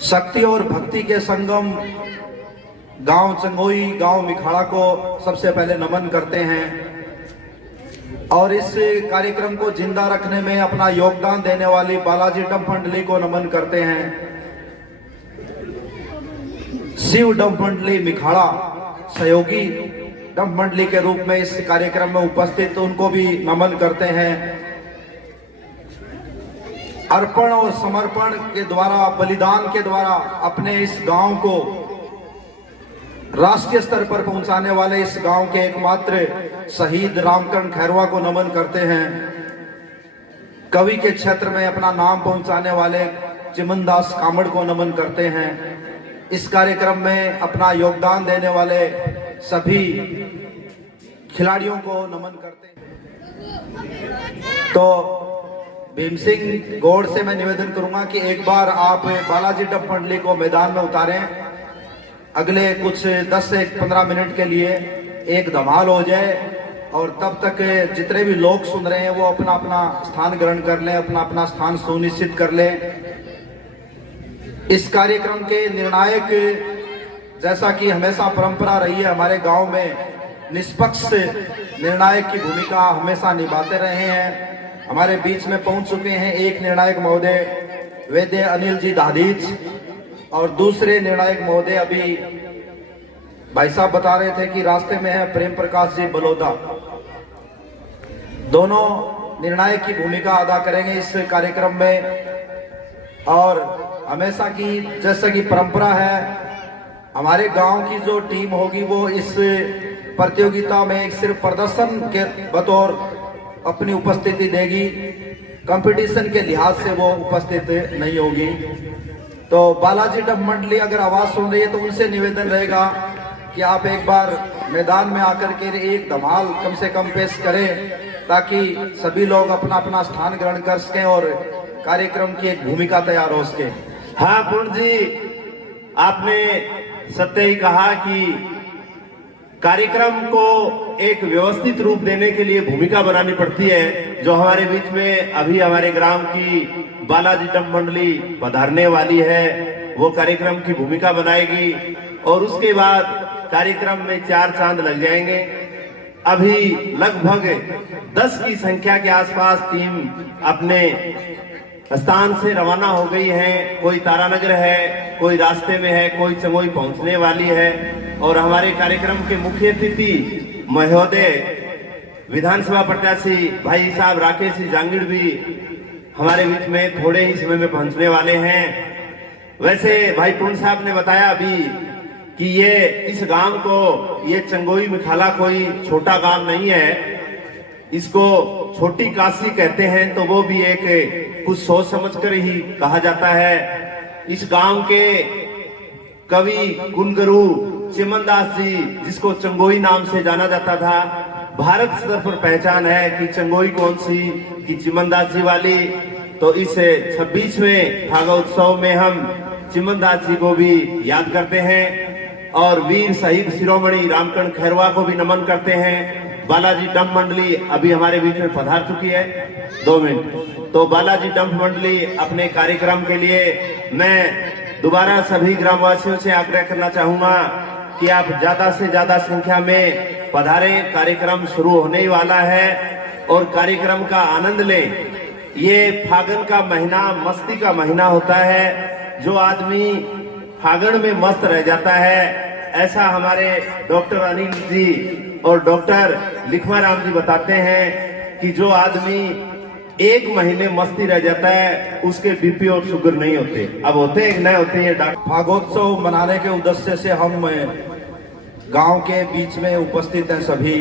शक्ति और भक्ति के संगम गांव चंगोई, गांव मिखाड़ा को सबसे पहले नमन करते हैं और इस कार्यक्रम को जिंदा रखने में अपना योगदान देने वाली बालाजी डंप मंडली को नमन करते हैं। शिव डंप मंडली मिखाड़ा सहयोगी डंप मंडली के रूप में इस कार्यक्रम में उपस्थित उनको भी नमन करते हैं। अर्पण और समर्पण के द्वारा, बलिदान के द्वारा अपने इस गांव को राष्ट्रीय स्तर पर पहुंचाने वाले इस गांव के एकमात्र शहीद रामकरण खैरवा को नमन करते हैं। कवि के क्षेत्र में अपना नाम पहुंचाने वाले चिमनदास कामड़ को नमन करते हैं। इस कार्यक्रम में अपना योगदान देने वाले सभी खिलाड़ियों को नमन करते हैं। तो भीम सिंह गौड़ से मैं निवेदन करूंगा कि एक बार आप बालाजी डंप मंडली को मैदान में उतारें। अगले कुछ 10 से 15 मिनट के लिए एक धमाल हो जाए और तब तक जितने भी लोग सुन रहे हैं वो अपना अपना स्थान ग्रहण कर लें, अपना अपना स्थान सुनिश्चित कर लें। इस कार्यक्रम के निर्णायक, जैसा कि हमेशा परंपरा रही है हमारे गांव में, निष्पक्ष निर्णायक की भूमिका हमेशा निभाते रहे हैं। हमारे बीच में पहुंच चुके हैं एक निर्णायक महोदय वैद्य अनिल जी दादीच और दूसरे निर्णायक महोदय अभी भाई साहब बता रहे थे कि रास्ते में है प्रेम प्रकाश जी बलौदा। दोनों निर्णायक की भूमिका अदा करेंगे इस कार्यक्रम में। और हमेशा की जैसा कि परंपरा है, हमारे गांव की जो टीम होगी वो इस प्रतियोगिता में एक सिर्फ प्रदर्शन के बतौर अपनी उपस्थिति देगी, कंपटीशन के लिहाज से वो उपस्थित नहीं होगी। तो बालाजी डंप मंडली अगर आवाज सुन रही है तो उनसे निवेदन रहेगा कि आप एक बार मैदान में आकर के एक धमाल कम से कम पेश करें ताकि सभी लोग अपना अपना स्थान ग्रहण कर सकें और कार्यक्रम की एक भूमिका तैयार हो सके। हाँ पूर्ण जी, आपने सत्य ही कहा कि कार्यक्रम को एक व्यवस्थित रूप देने के लिए भूमिका बनानी पड़ती है। जो हमारे बीच में अभी हमारे ग्राम की बालाजी डंप मंडली पधारने वाली है, वो कार्यक्रम की भूमिका बनाएगी और उसके बाद कार्यक्रम में 4 चांद लग जाएंगे। अभी लगभग 10 की संख्या के आसपास टीम अपने स्थान से रवाना हो गई है। कोई तारानगर है, कोई रास्ते में है, कोई चमोई पहुंचने वाली है। और हमारे कार्यक्रम के मुख्य अतिथि महोदय विधानसभा प्रत्याशी भाई साहब राकेश जांगिड़ भी हमारे बीच में थोड़े ही समय में पहुंचने वाले हैं। वैसे भाई पूर्ण साहब ने बताया अभी कि ये इस गांव को, ये चंगोई मिखाला कोई छोटा गांव नहीं है, इसको छोटी काशी कहते हैं। तो वो भी एक कुछ सोच समझकर ही कहा जाता है। इस गांव के कवि कुलगुरु चिमनदास जी, जिसको चंगोई नाम से जाना जाता था, भारत स्तर पर पहचान है कि चंगोई कौन सी, कि चिमनदास जी वाली। तो इस 26वें फागा उत्सव में हम चिमनदास जी को भी याद करते हैं और वीर शहीद शिरोमणि रामकरण खैरवा को भी नमन करते हैं। बालाजी डंप मंडली अभी हमारे बीच में पधार चुकी है। 2 मिनट। तो बालाजी डंप मंडली अपने कार्यक्रम के लिए मैं दोबारा सभी ग्रामवासियों से आग्रह करना चाहूंगा कि आप ज्यादा से ज्यादा संख्या में पधारें। कार्यक्रम शुरू होने ही वाला है और कार्यक्रम का आनंद लें। ये फागुन का महीना मस्ती का महीना होता है। जो आदमी फागुन में मस्त रह जाता है, ऐसा हमारे डॉक्टर अनिल जी और डॉक्टर लिखमाराम जी बताते हैं कि जो आदमी 1 महीने मस्ती रह जाता है उसके बीपी और शुगर नहीं होते। अब होते हैं नहीं होते हैं डॉक्टर। फागोत्सव मनाने के उद्देश्य से हम गांव के बीच में उपस्थित हैं सभी,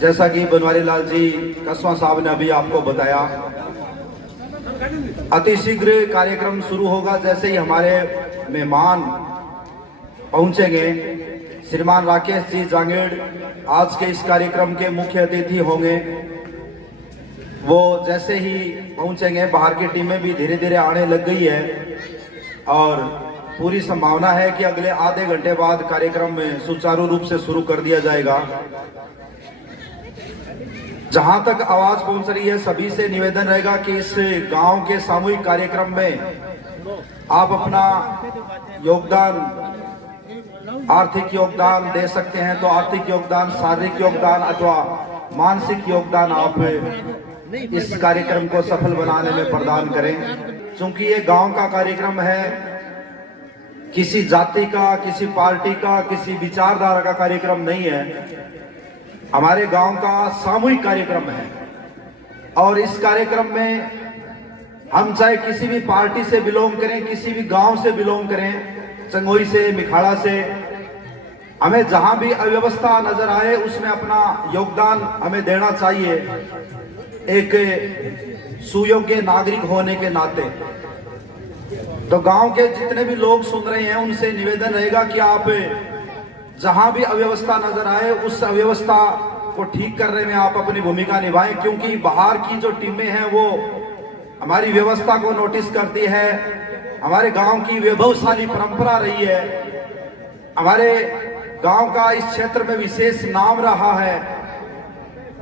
जैसा कि बनवारी लाल जी कसवा साहब ने अभी आपको बताया। अतिशीघ्र कार्यक्रम शुरू होगा। जैसे ही हमारे मेहमान पहुंचेंगे, श्रीमान राकेश जी जांगेड़ आज के इस कार्यक्रम के मुख्य अतिथि होंगे। वो जैसे ही पहुंचेंगे, बाहर की टीमें भी धीरे धीरे आने लग गई है और पूरी संभावना है कि अगले आधे घंटे बाद कार्यक्रम में सुचारू रूप से शुरू कर दिया जाएगा। जहां तक आवाज पहुंच रही है, सभी से निवेदन रहेगा कि इस गांव के सामूहिक कार्यक्रम में आप अपना योगदान, आर्थिक योगदान दे सकते हैं तो आर्थिक योगदान, शारीरिक योगदान अथवा मानसिक योगदान आप इस कार्यक्रम को सफल बनाने में प्रदान करें। क्योंकि ये गांव का कार्यक्रम है, किसी जाति का, किसी पार्टी का, किसी विचारधारा का कार्यक्रम नहीं है। हमारे गांव का सामूहिक कार्यक्रम है और इस कार्यक्रम में हम चाहे किसी भी पार्टी से बिलोंग करें, किसी भी गांव से बिलोंग करें, चंगोई से, मिखाड़ा से, हमें जहां भी अव्यवस्था नजर आए उसमें अपना योगदान हमें देना चाहिए, एक सुयोग्य नागरिक होने के नाते। तो गांव के जितने भी लोग सुन रहे हैं उनसे निवेदन रहेगा कि आप जहां भी अव्यवस्था नजर आए उस अव्यवस्था को ठीक करने में आप अपनी भूमिका निभाएं, क्योंकि बाहर की जो टीमें हैं वो हमारी व्यवस्था को नोटिस करती है। हमारे गांव की वैभवशाली परंपरा रही है, हमारे गांव का इस क्षेत्र में विशेष नाम रहा है,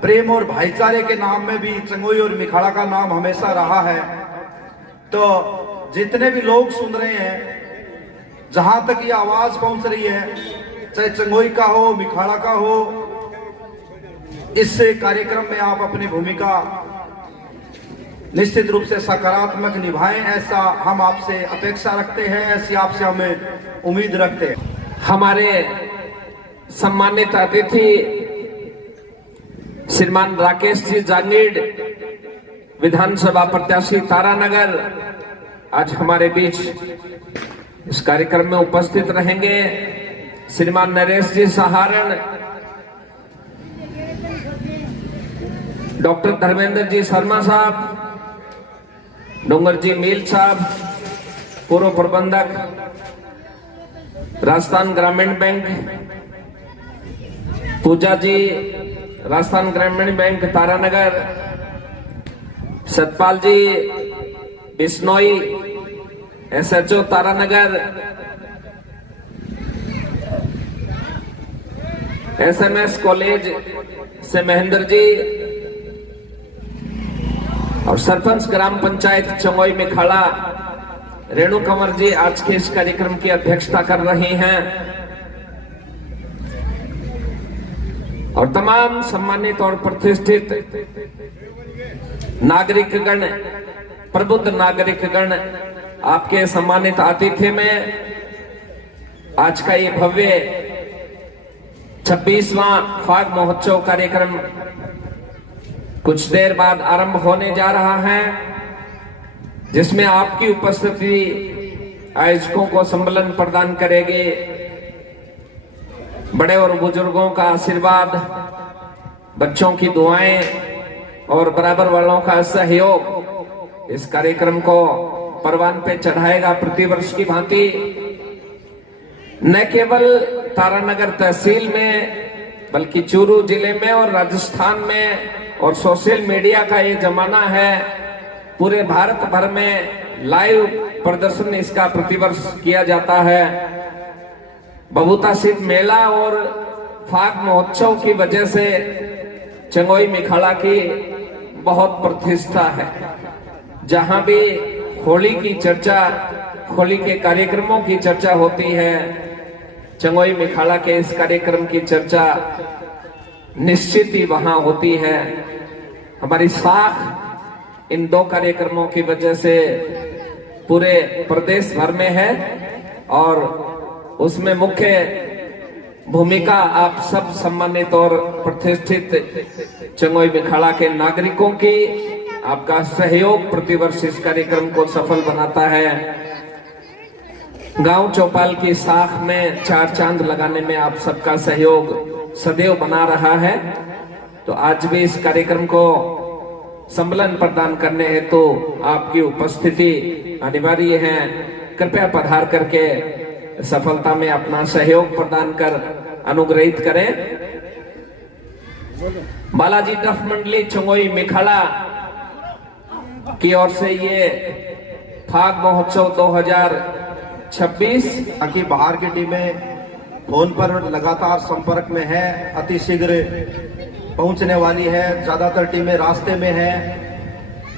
प्रेम और भाईचारे के नाम में भी चंगोई और मिखाड़ा का नाम हमेशा रहा है। तो जितने भी लोग सुन रहे हैं, जहां तक ये आवाज पहुंच रही है, चाहे चंगोई का हो, मिखाड़ा का हो, इस कार्यक्रम में आप अपनी भूमिका निश्चित रूप से सकारात्मक निभाएं, ऐसा हम आपसे अपेक्षा रखते हैं, ऐसी आपसे हमें उम्मीद रखते हैं। हमारे सम्मानित अतिथि श्रीमान राकेश जी जांगीड़, विधानसभा प्रत्याशी तारानगर, आज हमारे बीच इस कार्यक्रम में उपस्थित रहेंगे। श्रीमान नरेश जी सहारण, डॉक्टर धर्मेंद्र जी शर्मा साहब, डोंगर जी मील साहब, पूर्व प्रबंधक राजस्थान ग्रामीण बैंक, पूजा ji Rajasthan Gramin bank Taranagar, Satpal ji Bishnoi SHO Taranagar, SMS college से महेंद्र जी और सरपंच ग्राम पंचायत चंगोई मिखाड़ा रेणु कंवर जी आज के इस कार्यक्रम की अध्यक्षता कर रही हैं और तमाम सम्मानित और प्रतिष्ठित नागरिकगण, प्रबुद्ध नागरिकगण, आपके सम्मानित आतिथ्य में आज का ये भव्य 26वां फाग महोत्सव कार्यक्रम कुछ देर बाद आरंभ होने जा रहा है, जिसमें आपकी उपस्थिति आयोजकों को सम्मेलन प्रदान करेगी। बड़े और बुजुर्गों का आशीर्वाद, बच्चों की दुआएं और बराबर वालों का सहयोग इस कार्यक्रम को परवान पे चढ़ाएगा। प्रतिवर्ष की भांति न केवल तारानगर तहसील में बल्कि चूरू जिले में और राजस्थान में, और सोशल मीडिया का ये जमाना है, पूरे भारत भर में लाइव प्रदर्शन इसका प्रतिवर्ष किया जाता है। बहुतासित मेला और फाग महोत्सव की वजह से चंगोई मिखाड़ा की बहुत प्रतिष्ठा है। जहां भी होली की चर्चा, होली के कार्यक्रमों की चर्चा होती है, चंगोई मिखाड़ा के इस कार्यक्रम की चर्चा निश्चित ही वहां होती है। हमारी साख इन दो कार्यक्रमों की वजह से पूरे प्रदेश भर में है और उसमें मुख्य भूमिका आप सब सम्मानित और प्रतिष्ठित चंगोई मिखाड़ा के नागरिकों की, आपका सहयोग प्रतिवर्ष इस कार्यक्रम को सफल बनाता है। गांव चौपाल की साख में चार चांद लगाने में आप सबका सहयोग सदैव बना रहा है। तो आज भी इस कार्यक्रम को सम्मेलन प्रदान करने हेतु आपकी उपस्थिति अनिवार्य है। कृपया पधार करके सफलता में अपना सहयोग प्रदान कर अनुग्रहित करें। बालाजी डफ मंडली चंगोई मिखाड़ा की ओर से ये फाग महोत्सव 2026, ताकि बाहर की टीमें फोन पर लगातार संपर्क में है, अतिशीघ्र पहुंचने वाली है। ज्यादातर टीमें रास्ते में हैं।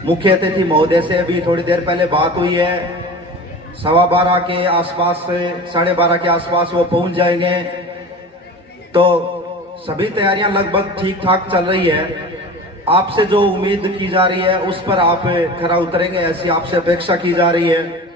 मुख्य अतिथि महोदय से अभी थोड़ी देर पहले बात हुई है। 12:15 के आसपास, 12:30 के आसपास वो पहुंच जाएंगे। तो सभी तैयारियां लगभग ठीक ठाक चल रही है। आपसे जो उम्मीद की जा रही है उस पर आप खरा उतरेंगे, ऐसी आपसे अपेक्षा की जा रही है।